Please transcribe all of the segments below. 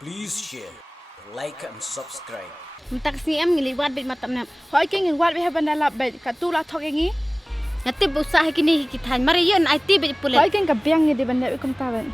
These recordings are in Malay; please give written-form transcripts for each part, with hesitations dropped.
Please share, like and subscribe. Mentak si em ngeliwat bet matapnep. Hoi ke ngeliwat bet benda lap bet katulah thok yang ni. Nanti usaha kini kita mari yun IT bet pulen. Hoi ke kabiang ni di benda ikum tawen.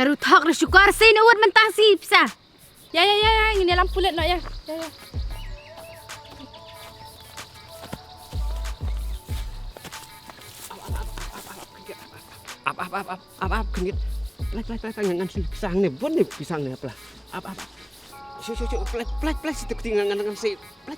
Karu thok re syukur sei nawat mentah si psa. Ya, ini lampu led nak ya. Ya. Apa kenit plek ngan si pisang ni bon ni pisang ni apa plek si tinggal ngan si plek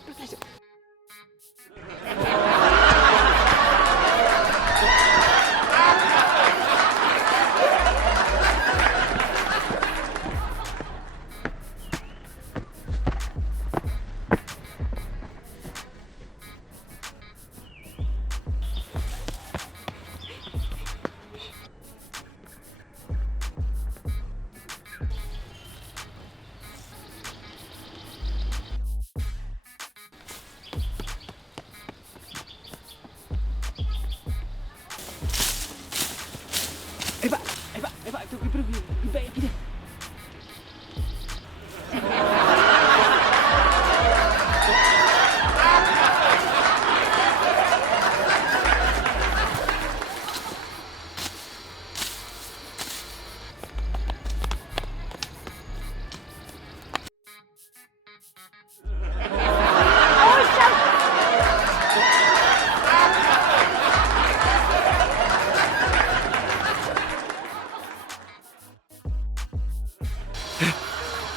Pak, tu pergi baik kita.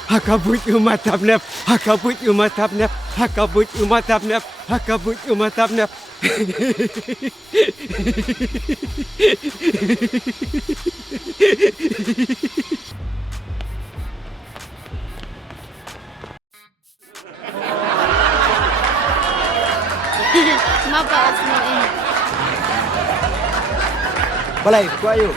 Hakabut matapnep. Mapa semua ini. Balai, who are you?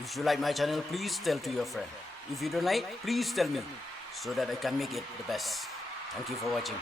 If you like my channel, please tell to your friend. If you don't like, please tell me so that I can make it the best. Thank you for watching.